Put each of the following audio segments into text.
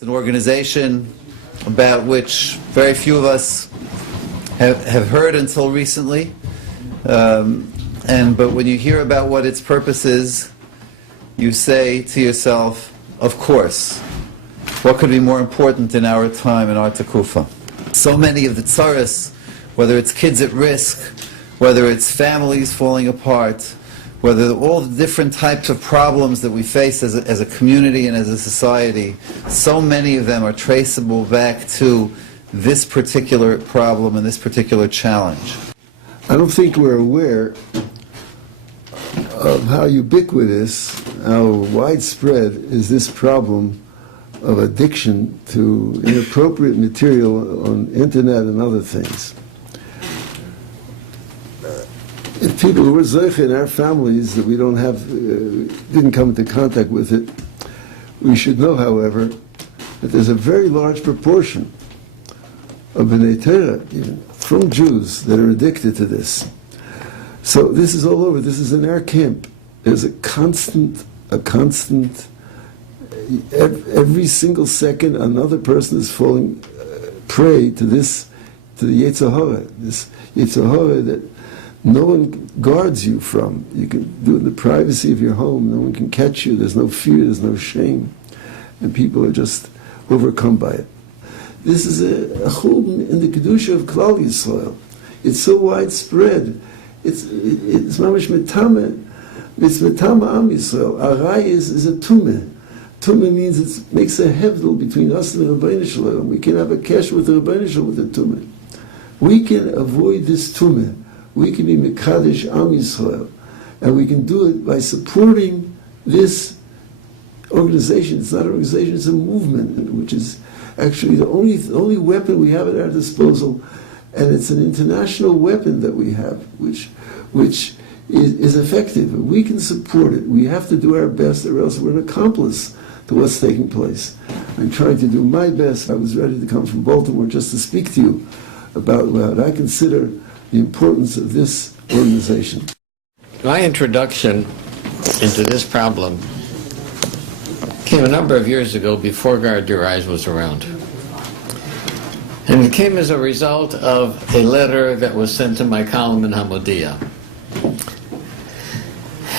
It's an organization about which very few of us have heard until recently. But when you hear about what its purpose is, you say to yourself, of course, what could be more important in our time, in our takufa? So many of the tsaras, whether it's kids at risk, whether it's families falling apart, whether all the different types of problems that we face as a community and as a society, so many of them are traceable back to this particular problem and this particular challenge. I don't think we're aware of how ubiquitous, how widespread is this problem of addiction to inappropriate material on internet and other things. If people who were zeicha in our families that we don't have, didn't come into contact with it, we should know, however, that there's a very large proportion of B'nai Torah, even from Jews, that are addicted to this. So this is all over. This is in our camp. There's a constant, every single second another person is falling prey to this, to the Yetzer Hara, this Yetzer Hara that no one guards you from. You can do it in the privacy of your home. No one can catch you. There's no fear. There's no shame. And people are just overcome by it. This is a chum in the Kedusha of Klal Yisrael. It's so widespread. It's mamash metame. It's metame Am Yisrael. Arai is a tumeh. Tumeh means it makes a hevdel between us and the Rabanim Shalom. We can have a cash with the Rabanim Shalom with the tumeh. We can avoid this tumeh. We can be Mekadesh Am Yisrael, and we can do it by supporting this organization. It's not an organization, it's a movement, which is actually the only weapon we have at our disposal, and it's an international weapon that we have, which is effective. We can support it. We have to do our best, or else we're an accomplice to what's taking place. I'm trying to do my best. I was ready to come from Baltimore just to speak to you about what I consider the importance of this organization. My introduction into this problem came a number of years ago before Guard Your Eyes was around. And it came as a result of a letter that was sent to my column in Hamodia.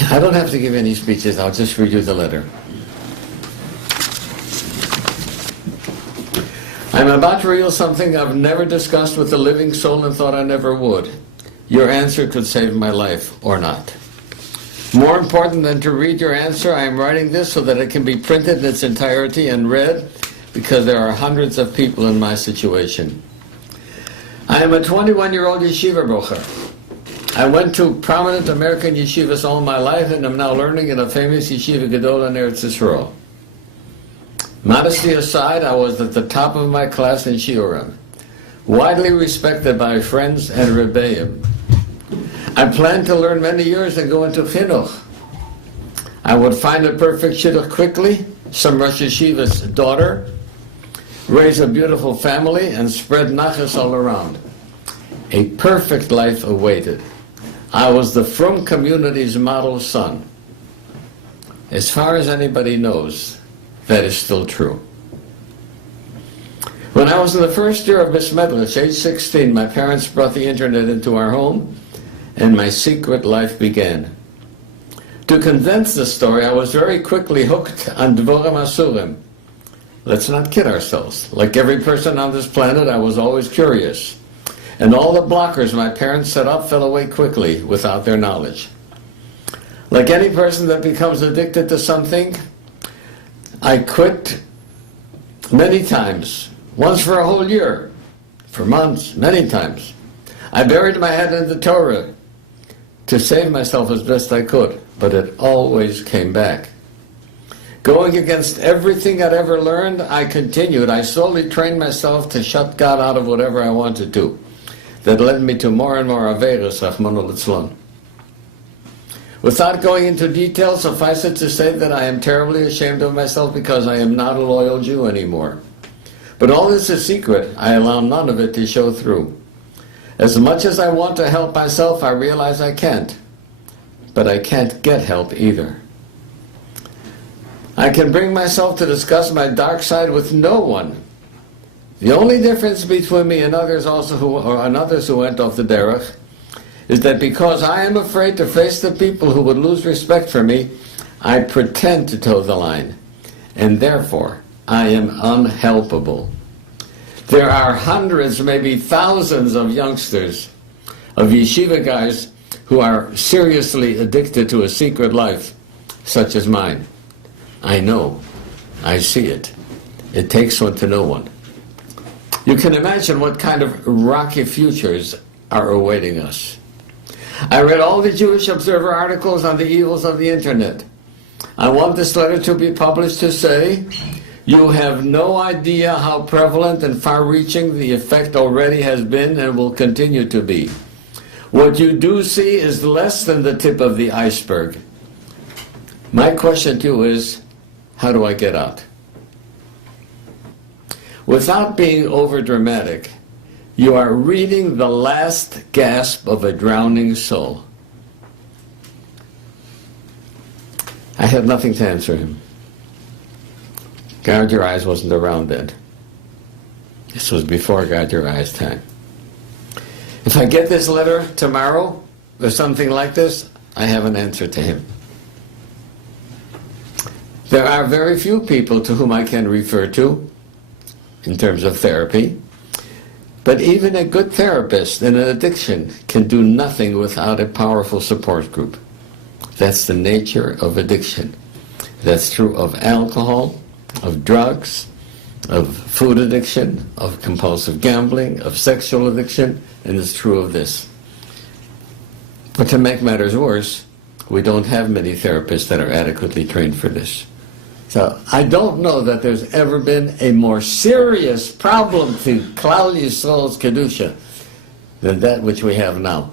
I don't have to give any speeches, I'll just read you the letter. I'm about to reveal something I've never discussed with a living soul and thought I never would. Your answer could save my life, or not. More important than to read your answer, I am writing this so that it can be printed in its entirety and read, because there are hundreds of people in my situation. I am a 21-year-old yeshiva brocher. I went to prominent American yeshivas all my life and am now learning in a famous yeshiva gedola in Eretz Yisrael. Modesty aside, I was at the top of my class in Shiurim, widely respected by friends and Rebbeim. I planned to learn many years and go into chinuch. I would find a perfect shidduch quickly, some Rosh Yeshiva's daughter, raise a beautiful family, and spread nachas all around. A perfect life awaited. I was the frum community's model son. As far as anybody knows, that is still true. When I was in the first year of Bais Medrash, age 16, my parents brought the internet into our home, and my secret life began. To condense the story, I was very quickly hooked on Dvorim Asurim. Let's not kid ourselves. Like every person on this planet, I was always curious. And all the blockers my parents set up fell away quickly without their knowledge. Like any person that becomes addicted to something, I quit many times, once for a whole year, for months, many times. I buried my head in the Torah to save myself as best I could, but it always came back. Going against everything I'd ever learned, I continued. I slowly trained myself to shut God out of whatever I wanted to. That led me to more and more Averos, Rachmana litzlan. Without going into details, suffice it to say that I am terribly ashamed of myself because I am not a loyal Jew anymore. But all this is secret. I allow none of it to show through. As much as I want to help myself, I realize I can't. But I can't get help either. I can bring myself to discuss my dark side with no one. The only difference between me and others who went off the derech is that because I am afraid to face the people who would lose respect for me, I pretend to toe the line, and therefore I am unhelpable. There are hundreds, maybe thousands of youngsters, of yeshiva guys who are seriously addicted to a secret life, such as mine. I know. I see it. It takes one to know one. You can imagine what kind of rocky futures are awaiting us. I read all the Jewish Observer articles on the evils of the internet. I want this letter to be published to say, you have no idea how prevalent and far-reaching the effect already has been and will continue to be. What you do see is less than the tip of the iceberg. My question to you is, how do I get out? Without being overdramatic, you are reading the last gasp of a drowning soul. I had nothing to answer him. Guard Your Eyes wasn't around then. This was before Guard Your Eyes time. If I get this letter tomorrow, or something like this, I have an answer to him. There are very few people to whom I can refer to in terms of therapy, but even a good therapist in an addiction can do nothing without a powerful support group. That's the nature of addiction. That's true of alcohol, of drugs, of food addiction, of compulsive gambling, of sexual addiction, and it's true of this. But to make matters worse, we don't have many therapists that are adequately trained for this. So I don't know that there's ever been a more serious problem to Klal Yisrael's Kedusha than that which we have now.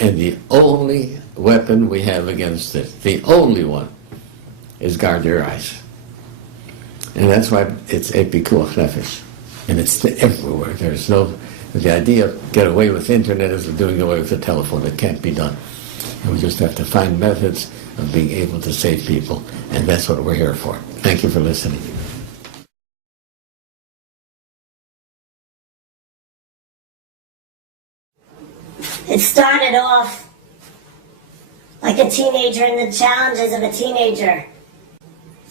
And the only weapon we have against it, the only one, is Guard Your Eyes. And that's why it's a pikuach nefesh. And it's everywhere. There's no, the idea of get away with the internet is doing away with the telephone. It can't be done. And we just have to find methods of being able to save people. And that's what we're here for. Thank you for listening. It started off like a teenager and the challenges of a teenager.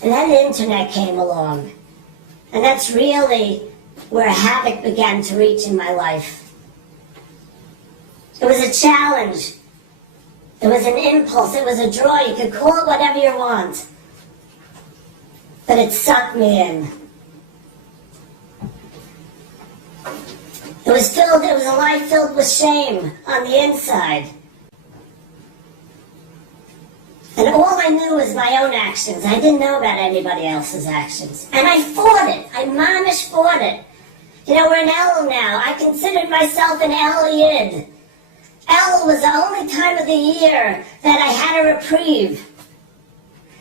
And then the internet came along. And that's really where havoc began to reach in my life. It was a challenge. It was an impulse. It was a draw. You could call it whatever you want. But it sucked me in. It was a life filled with shame on the inside. And all I knew was my own actions. I didn't know about anybody else's actions. And I fought it. I mamish fought it. You know, we're in Elul now. I considered myself an El Yid. Elul was the only time of the year that I had a reprieve.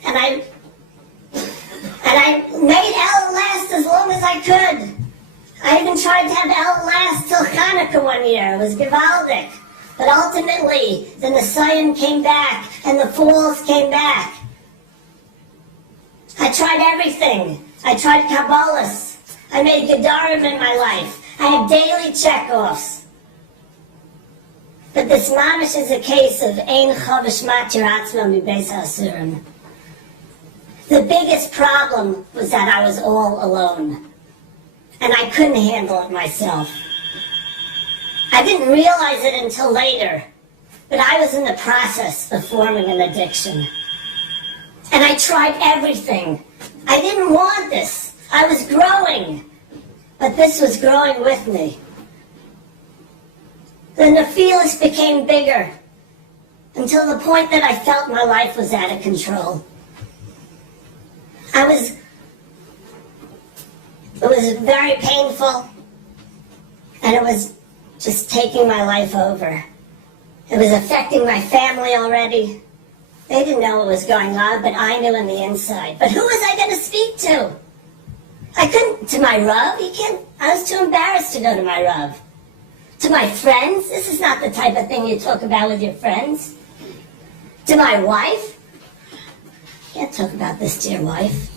And I made Elul last as long as I could. I even tried to have Elul last till Hanukkah one year. It was gewaldic. But ultimately, the Nisayan came back, and the fools came back. I tried everything. I tried Kabbalahs. I made Gedarim in my life. I had daily checkoffs. But this mamish is a case of Ein Chavish Matir Atzma Mi Beis HaAsurim. The biggest problem was that I was all alone. And I couldn't handle it myself. I didn't realize it until later, but I was in the process of forming an addiction. And I tried everything. I didn't want this. I was growing, but this was growing with me. The nephilas became bigger until the point that I felt my life was out of control. It was very painful, and it was just taking my life over. It was affecting my family already. They didn't know what was going on, but I knew on the inside. But who was I going to speak to? I couldn't, to my Rav, I was too embarrassed to go to my Rav. To my friends, this is not the type of thing you talk about with your friends. To my wife, can't talk about this to your wife.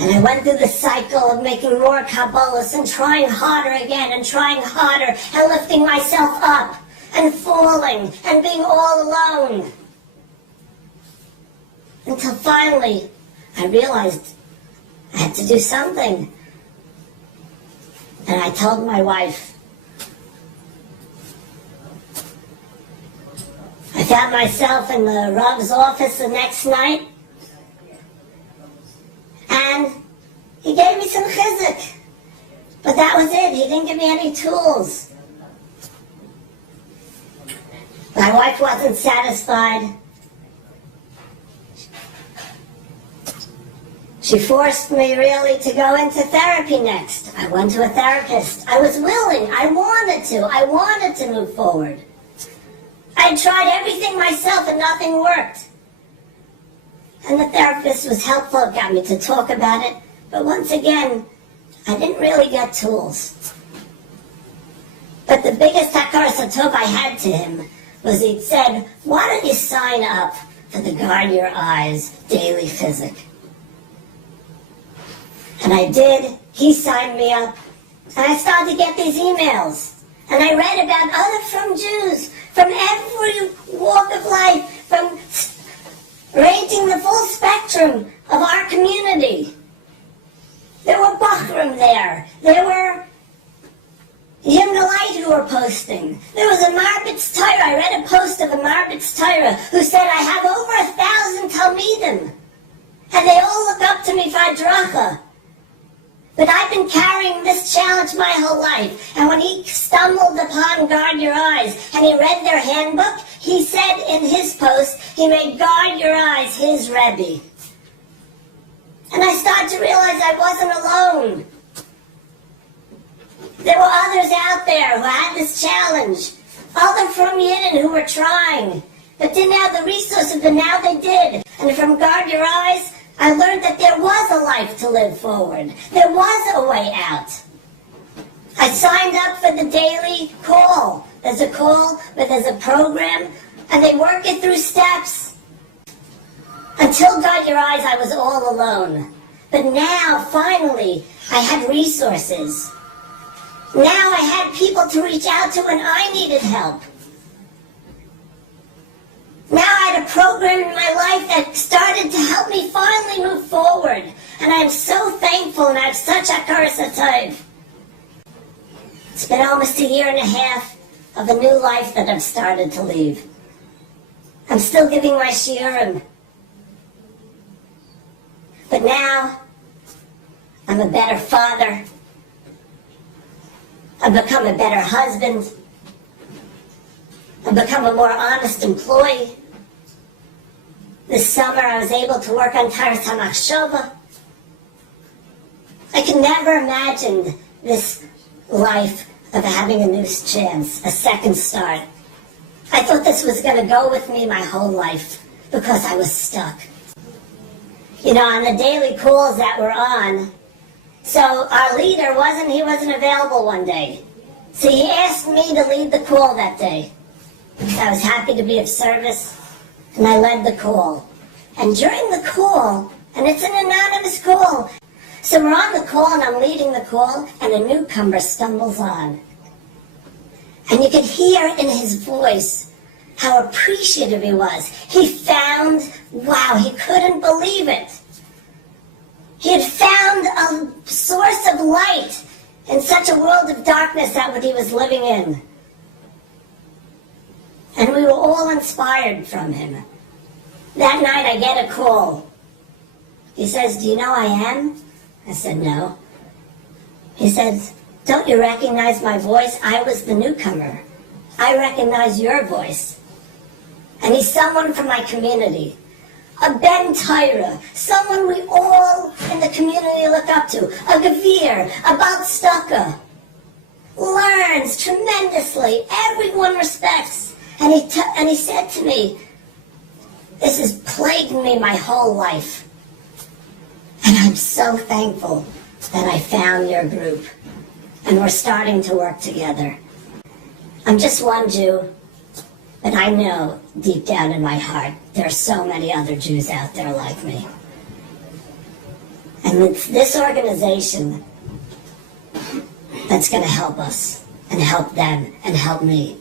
And I went through the cycle of making more Kabbalahs and trying harder again and trying harder and lifting myself up and falling and being all alone. Until finally I realized I had to do something. And I told my wife. I found myself in the Rav's office the next night, and he gave me some chizuk. But that was it. He didn't give me any tools. My wife wasn't satisfied. She forced me really to go into therapy next. I went to a therapist. I was willing. I wanted to move forward. I had tried everything myself and nothing worked. And the therapist was helpful, got me to talk about it. But once again, I didn't really get tools. But the biggest hakaras hatov I had to him was he'd said, why don't you sign up for the Guard Your Eyes daily physic? And I did. He signed me up. And I started to get these emails. And I read about from Jews, from every walk of life, from ranging the full spectrum of our community. There were Bachrim there. There were Yimnalite who were posting. There was a Marbitz Torah. I read a post of a Marbitz Torah who said, I have over 1,000 Talmidim. And they all look up to me for Hadracha. But I've been carrying this challenge my whole life. And when he stumbled upon Guard Your Eyes and he read their handbook, he said in his post, he made Guard Your Eyes his Rebbe. And I started to realize I wasn't alone. There were others out there who had this challenge. Other from Yidden who were trying, but didn't have the resources, but now they did. And from Guard Your Eyes, I learned that there was a life to live forward. There was a way out. I signed up for the daily call. There's a call, but there's a program, and they work it through steps. Until Guard Your Eyes, I was all alone. But now, finally, I had resources. Now I had people to reach out to when I needed help. Now I had a program in my life that started to help me finally move forward. And I'm so thankful, and I have such hakaras hatov. It's been almost 1.5 years of a new life that I've started to lead. I'm still giving my shiurim. But now, I'm a better father. I've become a better husband. I've become a more honest employee. This summer I was able to work on Taras HaMachshava. I could never imagine this life of having a new chance, a second start. I thought this was going to go with me my whole life because I was stuck. You know, on the daily calls that we're on, so our leader wasn't available one day. So he asked me to lead the call that day. I was happy to be of service, and I led the call. And during the call, and it's an anonymous call, so we're on the call and I'm leading the call, and a newcomer stumbles on. And you could hear in his voice how appreciative he was. He found, wow, he couldn't believe it. He had found a source of light in such a world of darkness that what he was living in. And we were all inspired from him. That night I get a call. He says, do you know I am? I said, no. He says, don't you recognize my voice? I was the newcomer. I recognize your voice. And he's someone from my community. A Ben Tyra, someone we all in the community look up to. A Gavir, a Balstaka. Learns tremendously. Everyone respects. And he said to me, this has plagued me my whole life. And I'm so thankful that I found your group. And we're starting to work together. I'm just one Jew, but I know deep down in my heart there are so many other Jews out there like me. And it's this organization that's going to help us and help them and help me.